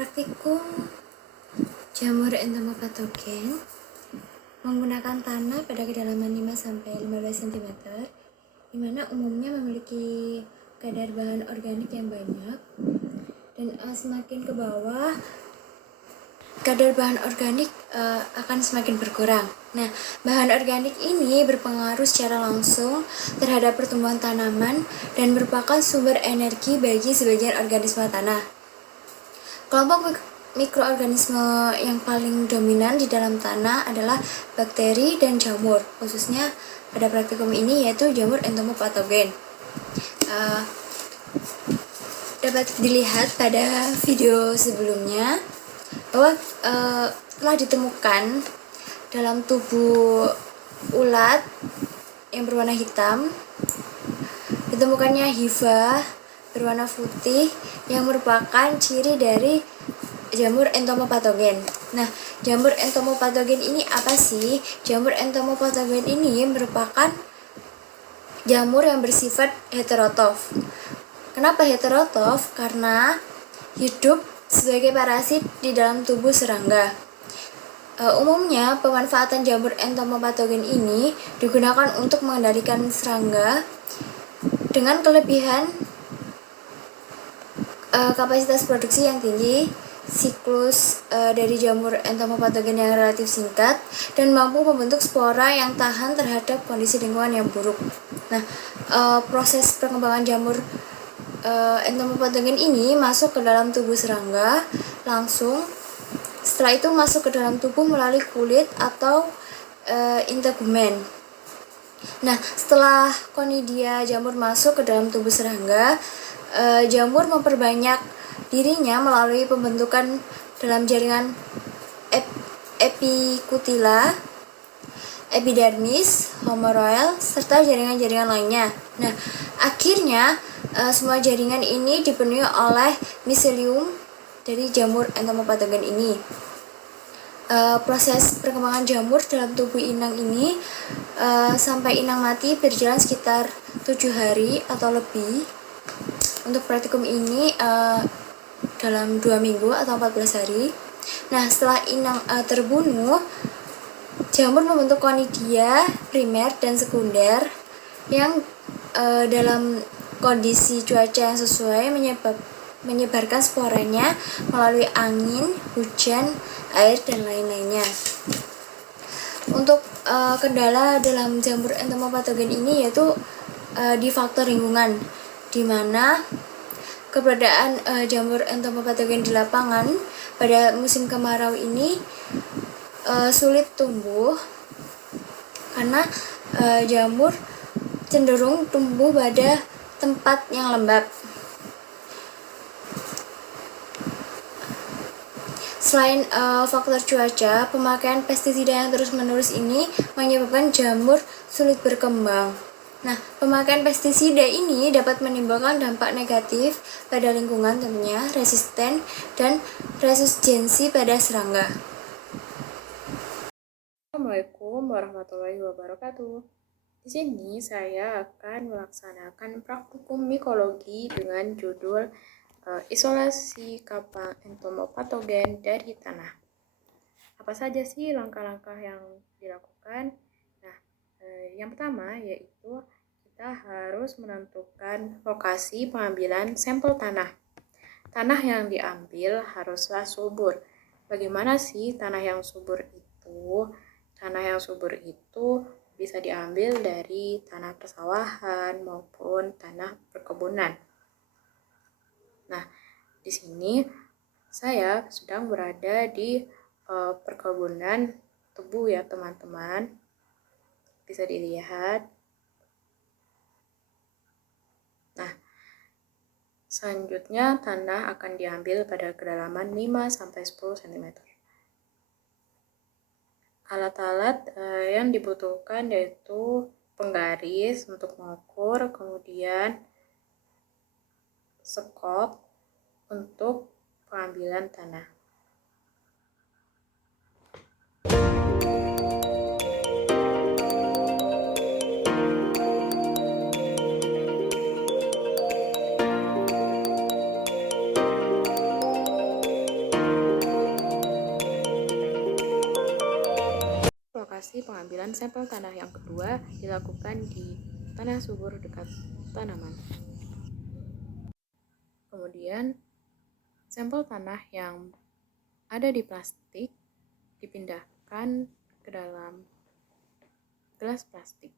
Praktikum jamur entomopatogen menggunakan tanah pada kedalaman 5-15 cm, di mana umumnya memiliki kadar bahan organik yang banyak, dan semakin ke bawah kadar bahan organik akan semakin berkurang. Nah, bahan organik ini berpengaruh secara langsung terhadap pertumbuhan tanaman dan merupakan sumber energi bagi sebagian organisme tanah. Kelompok mikroorganisme yang paling dominan di dalam tanah adalah bakteri dan jamur, khususnya pada praktikum ini yaitu jamur entomopatogen. Dapat dilihat pada video sebelumnya bahwa telah ditemukan dalam tubuh ulat yang berwarna hitam, ditemukannya hifa berwarna putih yang merupakan ciri dari jamur entomopatogen. Nah, jamur entomopatogen ini apa sih? Jamur entomopatogen ini merupakan jamur yang bersifat heterotrof. Kenapa heterotrof? Karena hidup sebagai parasit di dalam tubuh serangga. Umumnya pemanfaatan jamur entomopatogen ini digunakan untuk mengendalikan serangga dengan kelebihan kapasitas produksi yang tinggi, siklus dari jamur entomopatogen yang relatif singkat, dan mampu membentuk spora yang tahan terhadap kondisi lingkungan yang buruk. Nah, proses perkembangan jamur entomopatogen ini masuk ke dalam tubuh serangga langsung. Setelah itu masuk ke dalam tubuh melalui kulit atau integumen. Nah, setelah konidia jamur masuk ke dalam tubuh serangga, jamur memperbanyak dirinya melalui pembentukan dalam jaringan epikutila, epidermis, humoral, serta jaringan-jaringan lainnya. Nah, akhirnya semua jaringan ini dipenuhi oleh miselium dari jamur entomopatogen ini. Proses perkembangan jamur dalam tubuh inang ini sampai inang mati berjalan sekitar 7 hari atau lebih. Untuk praktikum ini dalam 2 minggu atau 14 hari. Nah, setelah inang terbunuh, jamur membentuk konidia primer dan sekunder yang dalam kondisi cuaca yang sesuai menyebarkan sporanya melalui angin, hujan, air, dan lain-lainnya. Untuk kendala dalam jamur entomopatogen ini yaitu di faktor lingkungan, di mana keberadaan jamur entomopatogen di lapangan pada musim kemarau ini sulit tumbuh karena jamur cenderung tumbuh pada tempat yang lembab. Selain faktor cuaca, pemakaian pestisida yang terus-menerus ini menyebabkan jamur sulit berkembang. Nah, pemakaian pestisida ini dapat menimbulkan dampak negatif pada lingkungan, tentunya resisten dan resistensi pada serangga. Assalamualaikum warahmatullahi wabarakatuh. Di sini saya akan melaksanakan praktikum mikologi dengan judul isolasi kapang entomopatogen dari tanah. Apa saja sih langkah-langkah yang dilakukan? Nah, yang pertama yaitu kita harus menentukan lokasi pengambilan sampel tanah. Tanah yang diambil haruslah subur. Bagaimana sih tanah yang subur itu? Tanah yang subur itu bisa diambil dari tanah persawahan maupun tanah perkebunan. Nah, di sini saya sedang berada di perkebunan tebu ya teman-teman. Bisa dilihat. Nah, selanjutnya tanah akan diambil pada kedalaman 5-10 cm. Alat-alat yang dibutuhkan yaitu penggaris untuk mengukur, kemudian sekop untuk pengambilan tanah. Operasi pengambilan sampel tanah yang kedua dilakukan di tanah subur dekat tanaman. Kemudian, sampel tanah yang ada di plastik dipindahkan ke dalam gelas plastik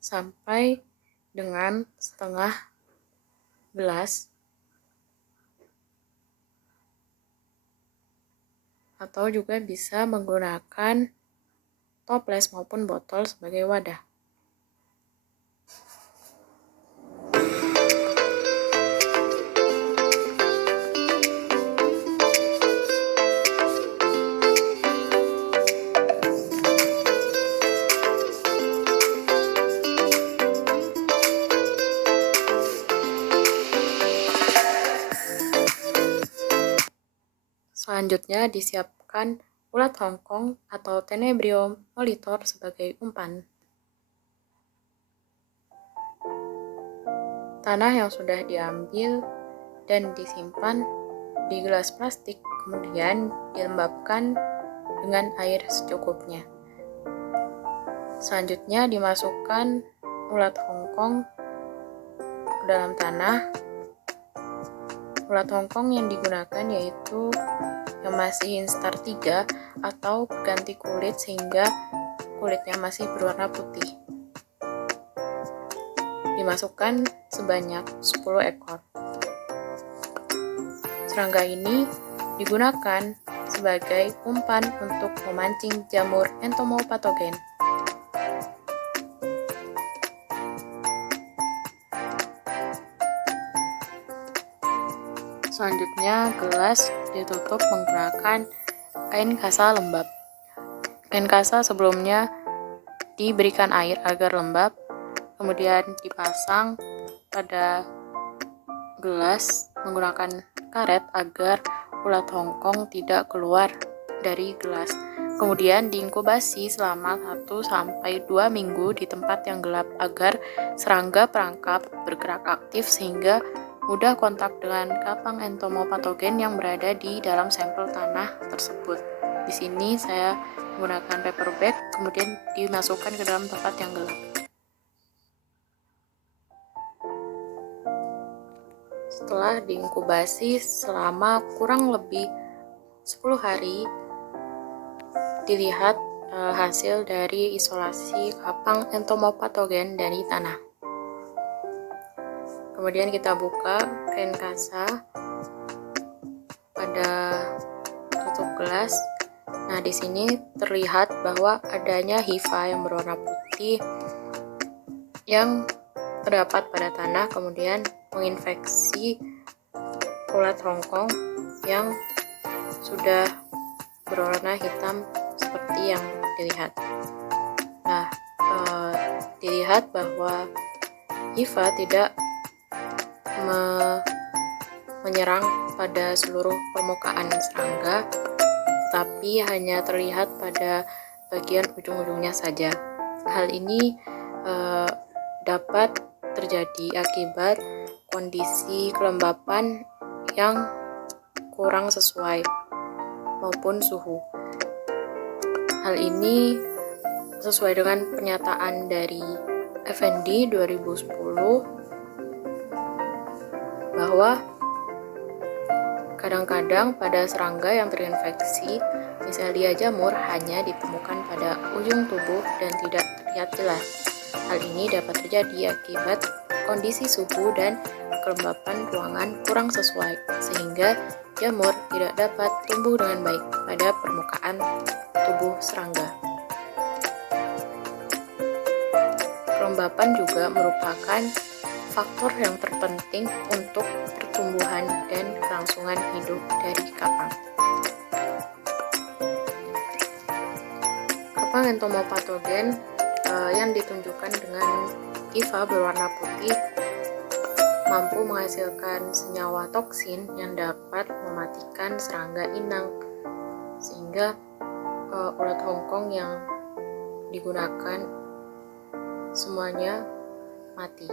sampai dengan setengah gelas atau juga bisa menggunakan toples maupun botol sebagai wadah. Selanjutnya disiapkan ulat hongkong atau Tenebrium molitor sebagai umpan. Tanah yang sudah diambil dan disimpan di gelas plastik kemudian dilembabkan dengan air secukupnya. Selanjutnya dimasukkan ulat hongkong ke dalam tanah. Ulat hongkong yang digunakan yaitu yang masih instar 3 atau ganti kulit sehingga kulitnya masih berwarna putih. Dimasukkan sebanyak 10 ekor. Serangga ini digunakan sebagai umpan untuk memancing jamur entomopatogen. Selanjutnya, gelas ditutup menggunakan kain kasa lembab. Kain kasa sebelumnya diberikan air agar lembab, kemudian dipasang pada gelas menggunakan karet agar ulat hongkong tidak keluar dari gelas. Kemudian diinkubasi selama 1-2 minggu di tempat yang gelap agar serangga perangkap bergerak aktif sehingga mudah kontak dengan kapang entomopatogen yang berada di dalam sampel tanah tersebut. Di sini saya menggunakan paper bag, kemudian dimasukkan ke dalam tempat yang gelap. Setelah diinkubasi selama kurang lebih 10 hari, dilihat hasil dari isolasi kapang entomopatogen dari tanah. Kemudian kita buka kain kasa pada tutup gelas. Nah, di sini terlihat bahwa adanya hifa yang berwarna putih yang terdapat pada tanah, kemudian menginfeksi ulat hongkong yang sudah berwarna hitam seperti yang dilihat. Nah, dilihat bahwa hifa tidak menyerang pada seluruh permukaan serangga, tetapi hanya terlihat pada bagian ujung-ujungnya saja. Hal ini dapat terjadi akibat kondisi kelembapan yang kurang sesuai maupun suhu. Hal ini sesuai dengan pernyataan dari Effendi 2010 bahwa kadang-kadang pada serangga yang terinfeksi miselia jamur hanya ditemukan pada ujung tubuh dan tidak terlihat jelas. Hal ini dapat terjadi akibat kondisi suhu dan kelembapan ruangan kurang sesuai, sehingga jamur tidak dapat tumbuh dengan baik pada permukaan tubuh serangga. Kelembapan juga merupakan faktor yang terpenting untuk pertumbuhan dan kelangsungan hidup dari kapang. Kapang entomopatogen yang ditunjukkan dengan hifa berwarna putih mampu menghasilkan senyawa toksin yang dapat mematikan serangga inang, sehingga ulat hongkong yang digunakan semuanya mati.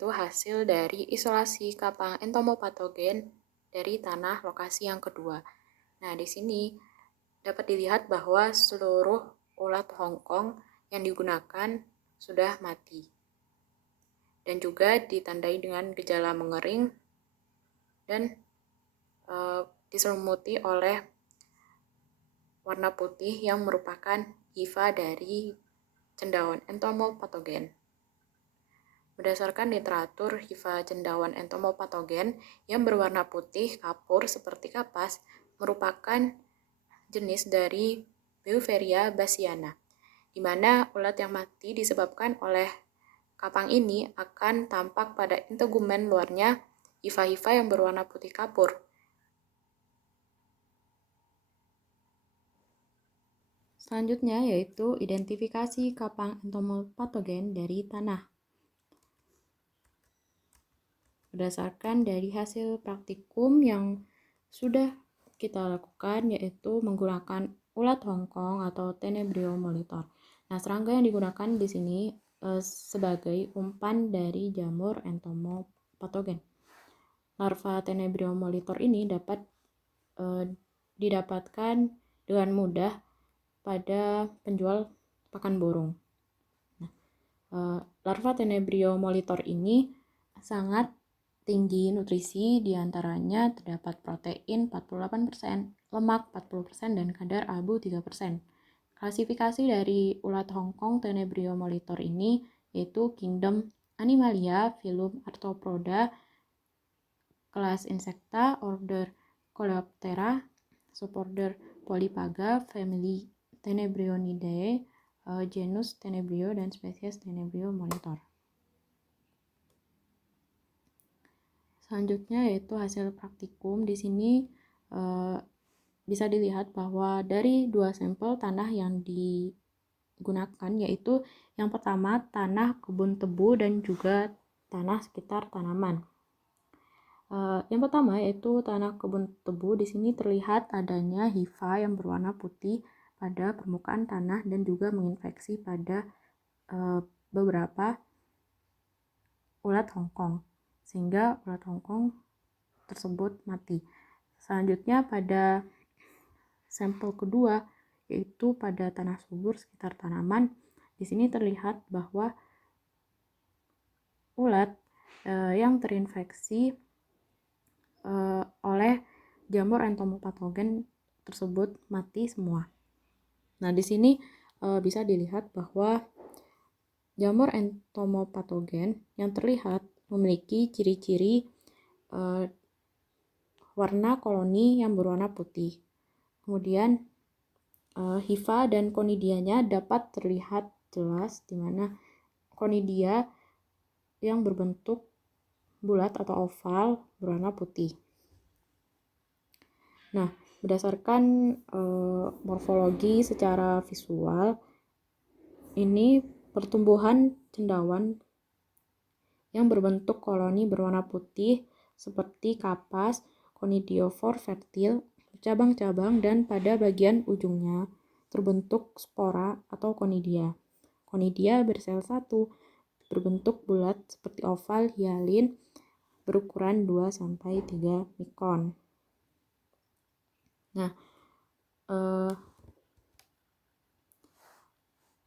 yaitu hasil dari isolasi kapang entomopatogen dari tanah lokasi yang kedua. Nah, di sini dapat dilihat bahwa seluruh ulat Hongkong yang digunakan sudah mati. Dan juga ditandai dengan gejala mengering dan diselimuti oleh warna putih yang merupakan hifa dari cendawan entomopatogen. Berdasarkan literatur, hifa cendawan entomopatogen yang berwarna putih kapur seperti kapas merupakan jenis dari Beauveria bassiana, di mana ulat yang mati disebabkan oleh kapang ini akan tampak pada integumen luarnya hifa-hifa yang berwarna putih kapur. Selanjutnya yaitu identifikasi kapang entomopatogen dari tanah. Berdasarkan dari hasil praktikum yang sudah kita lakukan, yaitu menggunakan ulat Hongkong atau Tenebrio molitor. Nah, serangga yang digunakan di sini sebagai umpan dari jamur entomopatogen. Larva Tenebrio molitor ini dapat didapatkan dengan mudah pada penjual pakan burung. Nah, larva Tenebrio molitor ini sangat tinggi nutrisi, diantaranya terdapat protein 48%, lemak 40%, dan kadar abu 3%. Klasifikasi dari ulat Hongkong Tenebrio molitor ini yaitu Kingdom Animalia, Phylum Arthropoda, kelas Insecta, order Coleoptera, suborder Polyphaga, family Tenebrionidae, genus Tenebrio, dan spesies Tenebrio molitor. Selanjutnya yaitu hasil praktikum. Di sini bisa dilihat bahwa dari 2 sampel tanah yang digunakan, yaitu yang pertama tanah kebun tebu dan juga tanah sekitar tanaman. Yang pertama yaitu tanah kebun tebu. Di sini terlihat adanya hifa yang berwarna putih pada permukaan tanah dan juga menginfeksi pada beberapa ulat Hongkong, sehingga ulat Hongkong tersebut mati. Selanjutnya pada sampel kedua yaitu pada tanah subur sekitar tanaman. Di sini terlihat bahwa ulat yang terinfeksi oleh jamur entomopatogen tersebut mati semua. Nah, di sini bisa dilihat bahwa jamur entomopatogen yang terlihat memiliki ciri-ciri warna koloni yang berwarna putih. Kemudian hifa dan konidianya dapat terlihat jelas, di mana konidia yang berbentuk bulat atau oval berwarna putih. Nah, berdasarkan morfologi secara visual, ini pertumbuhan cendawan yang berbentuk koloni berwarna putih seperti kapas, conidiophore fertile, cabang-cabang, dan pada bagian ujungnya terbentuk spora atau konidia. Konidia bersel satu, berbentuk bulat seperti oval hialin, berukuran 2-3 mikron. Nah,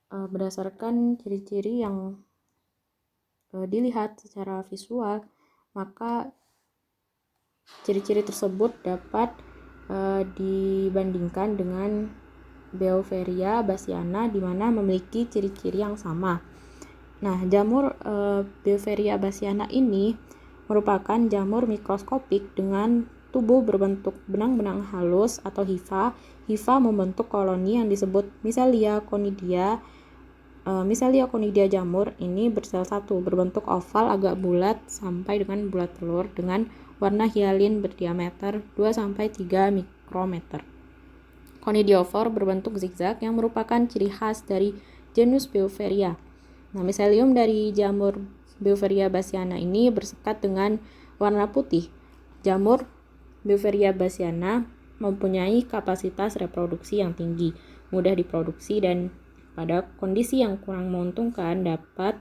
berdasarkan ciri-ciri yang dilihat secara visual, maka ciri-ciri tersebut dapat dibandingkan dengan Beauveria bassiana, di mana memiliki ciri-ciri yang sama. Nah, jamur Beauveria bassiana ini merupakan jamur mikroskopik dengan tubuh berbentuk benang-benang halus atau hifa. Hifa membentuk koloni yang disebut Micellia conidia. Micellia conidia jamur ini bersel satu, berbentuk oval agak bulat sampai dengan bulat telur dengan warna hialin berdiameter 2-3 mikrometer. Conidiophore berbentuk zigzag yang merupakan ciri khas dari genus Beauveria. Nah, miselium dari jamur Beauveria bassiana ini bersekat dengan warna putih. Jamur Beauveria bassiana mempunyai kapasitas reproduksi yang tinggi, mudah diproduksi, dan pada kondisi yang kurang menguntungkan dapat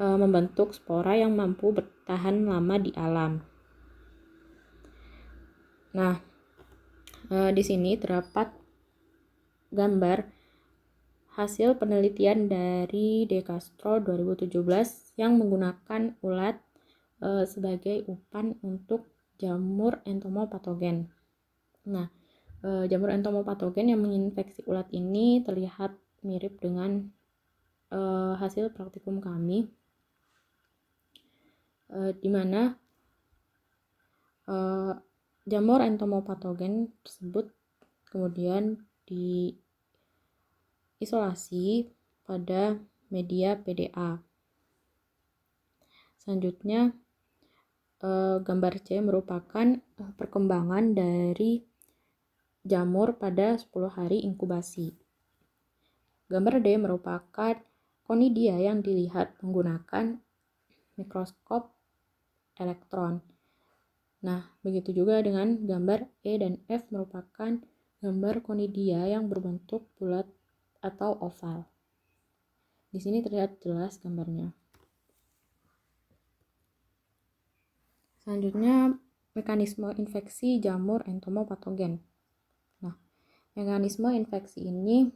membentuk spora yang mampu bertahan lama di alam. Nah, di sini terdapat gambar hasil penelitian dari De Castro 2017 yang menggunakan ulat sebagai umpan untuk jamur entomopatogen. Nah, jamur entomopatogen yang menginfeksi ulat ini terlihat mirip dengan hasil praktikum kami, di mana jamur entomopatogen tersebut kemudian diisolasi pada media PDA. Selanjutnya, gambar C merupakan perkembangan dari jamur pada 10 hari inkubasi. Gambar D merupakan konidia yang dilihat menggunakan mikroskop elektron. Nah, begitu juga dengan gambar E dan F merupakan gambar konidia yang berbentuk bulat atau oval. Di sini terlihat jelas gambarnya. Selanjutnya, mekanisme infeksi jamur entomopatogen. Nah, mekanisme infeksi ini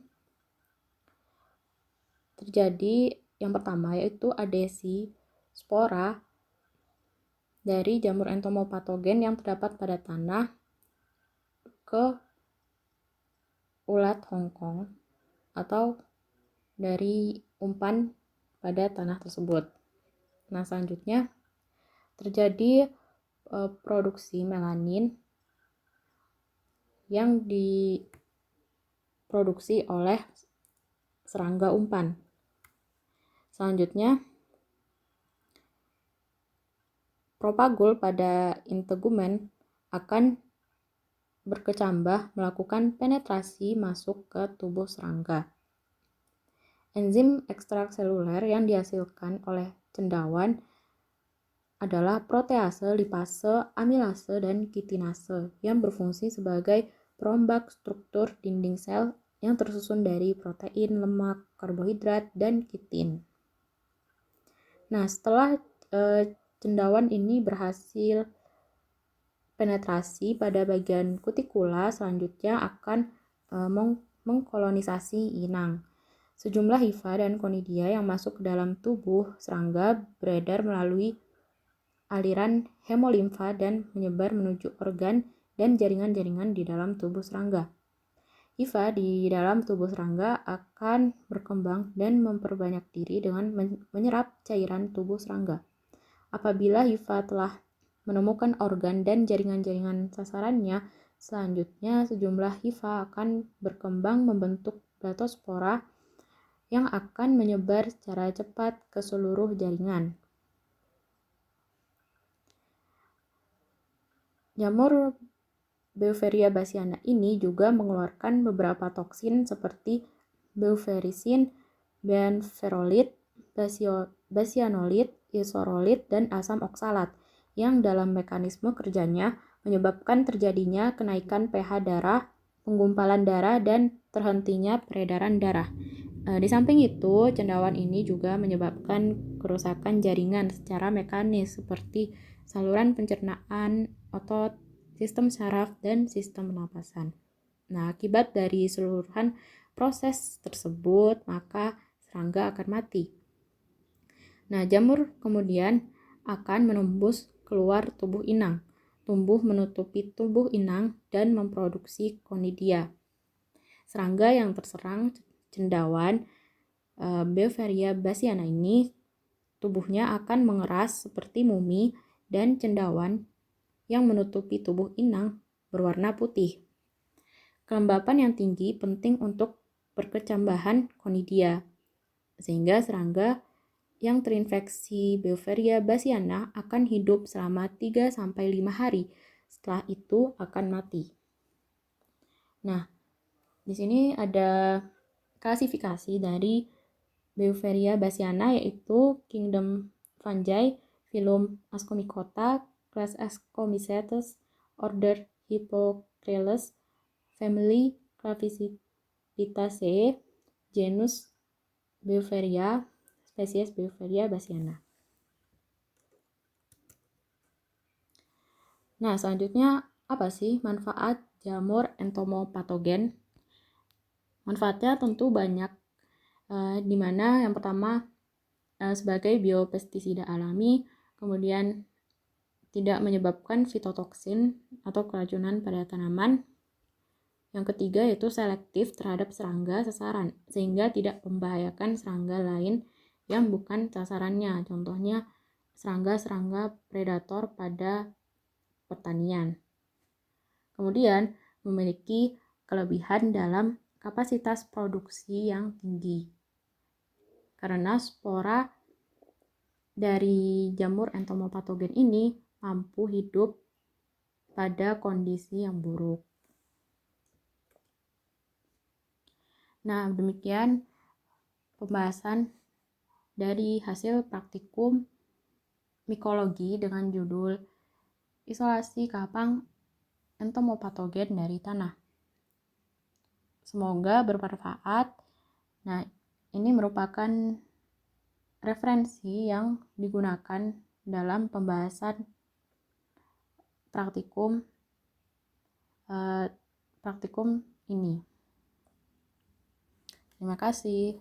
terjadi yang pertama yaitu adesi spora dari jamur entomopatogen yang terdapat pada tanah ke ulat Hongkong atau dari umpan pada tanah tersebut. Nah, selanjutnya terjadi produksi melanin yang diproduksi oleh serangga umpan. Selanjutnya, propagul pada integumen akan berkecambah melakukan penetrasi masuk ke tubuh serangga. Enzim ekstraseluler yang dihasilkan oleh cendawan adalah protease, lipase, amilase, dan kitinase yang berfungsi sebagai perombak struktur dinding sel yang tersusun dari protein, lemak, karbohidrat, dan kitin. Nah, setelah cendawan ini berhasil penetrasi pada bagian kutikula, selanjutnya akan mengkolonisasi inang. Sejumlah hifa dan konidia yang masuk ke dalam tubuh serangga beredar melalui aliran hemolimfa dan menyebar menuju organ dan jaringan-jaringan di dalam tubuh serangga. Hifa di dalam tubuh serangga akan berkembang dan memperbanyak diri dengan menyerap cairan tubuh serangga. Apabila hifa telah menemukan organ dan jaringan-jaringan sasarannya, selanjutnya sejumlah hifa akan berkembang membentuk blatospora yang akan menyebar secara cepat ke seluruh jaringan. Jamur Beauveria bassiana ini juga mengeluarkan beberapa toksin seperti beuverisin, benferolit, bassianolit, isorolit, dan asam oksalat yang dalam mekanisme kerjanya menyebabkan terjadinya kenaikan pH darah, penggumpalan darah, dan terhentinya peredaran darah. Di samping itu, cendawan ini juga menyebabkan kerusakan jaringan secara mekanis seperti saluran pencernaan, otot, sistem saraf, dan sistem pernapasan. Nah, akibat dari seluruhan proses tersebut, maka serangga akan mati. Nah, jamur kemudian akan menembus keluar tubuh inang, tumbuh menutupi tubuh inang, dan memproduksi konidia. Serangga yang terserang cendawan Beauveria bassiana ini tubuhnya akan mengeras seperti mumi, dan cendawan yang menutupi tubuh inang berwarna putih. Kelembapan yang tinggi penting untuk perkecambahan konidia, sehingga serangga yang terinfeksi Beauveria bassiana akan hidup selama 3-5 hari. Setelah itu akan mati. Nah, di sini ada klasifikasi dari Beauveria bassiana, yaitu Kingdom Fungi, Phylum Ascomycota, Class Ascomycetes, Order Hippocrelus, Family Clavicipitaceae, Genus Beauveria, spesies Beauveria bassiana. Nah, selanjutnya apa sih manfaat jamur entomopatogen? Manfaatnya tentu banyak, di mana yang pertama sebagai biopestisida alami, kemudian tidak menyebabkan fitotoksin atau keracunan pada tanaman. Yang ketiga yaitu selektif terhadap serangga sasaran, sehingga tidak membahayakan serangga lain yang bukan sasarannya. Contohnya serangga-serangga predator pada pertanian. Kemudian memiliki kelebihan dalam kapasitas produksi yang tinggi. Karena spora dari jamur entomopatogen ini mampu hidup pada kondisi yang buruk. Nah, demikian pembahasan dari hasil praktikum mikologi dengan judul Isolasi Kapang Entomopatogen dari Tanah. Semoga bermanfaat. Nah, ini merupakan referensi yang digunakan dalam pembahasan praktikum ini. Terima kasih.